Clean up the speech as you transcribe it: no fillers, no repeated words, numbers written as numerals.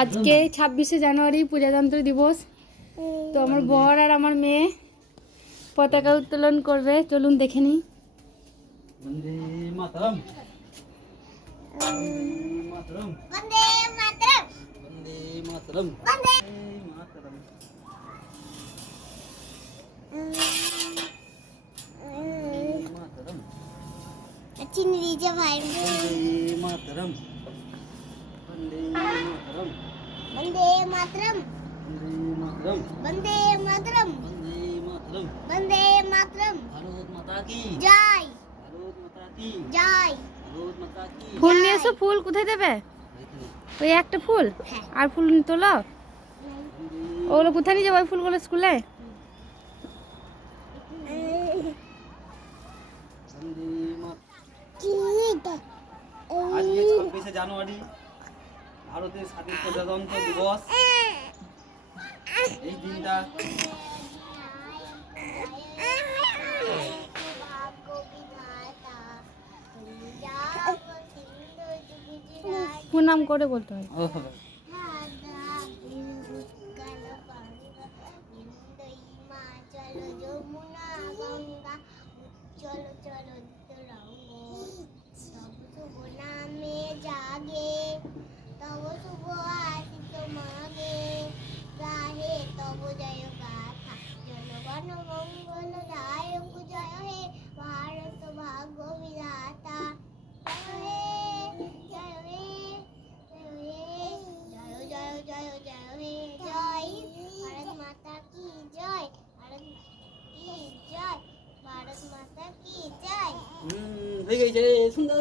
আজকে 26শে জানুয়ারি প্রজাতন্ত্র দিবস। তো আমার বর আর আমার মেয়ে পতাকা উত্তোলন করবে, চলুন দেখে নিই। বন্দে মাতরম, মাতরম, বন্দে মাতরম, বন্দে মাতরম, বন্দে মাতরম। মাতরম, চিনি দিয়েছে ভাই। বন্দে মাতরম, বন্দে মাতরম, বন্দে মাতরম, বন্দে মাতরম, বন্দে মাতরম, বন্দে মাতরম। বন্দে মাতরম। ভারত মাতা কি জয়, ভারত মাতা কি জয়। ভারত মাতা কি। ফুল নিয়ে এসো। ফুল কোথায় দেবে? ওই একটা ফুল আর ফুল তোলো। ওগুলো কোথায় নিয়ে যাবো ওই ফুলগুলো? স্কুলে? আজকে 26শে জানুয়ারি ভারতের স্বাধীন প্রজাতন্ত্র দিবস। এই দিনটা প্রণাম করে বলতে হয়। যমুনা গঙ্গা চলো চলো তরঙ্গ তব শুভ নামে জাগে তব শুভ আশিস মাগে গাহে তব জয় গাথা জনগণ মঙ্গল দায়ক জয় হে ভারত ভাগ্য বিধাতা জয় হে জয় জয় হে জয় ভারত মাতা কি জয় ভারত কি জয় ভারত মাতা কি জয়। হয়ে গেছে সুন্দর।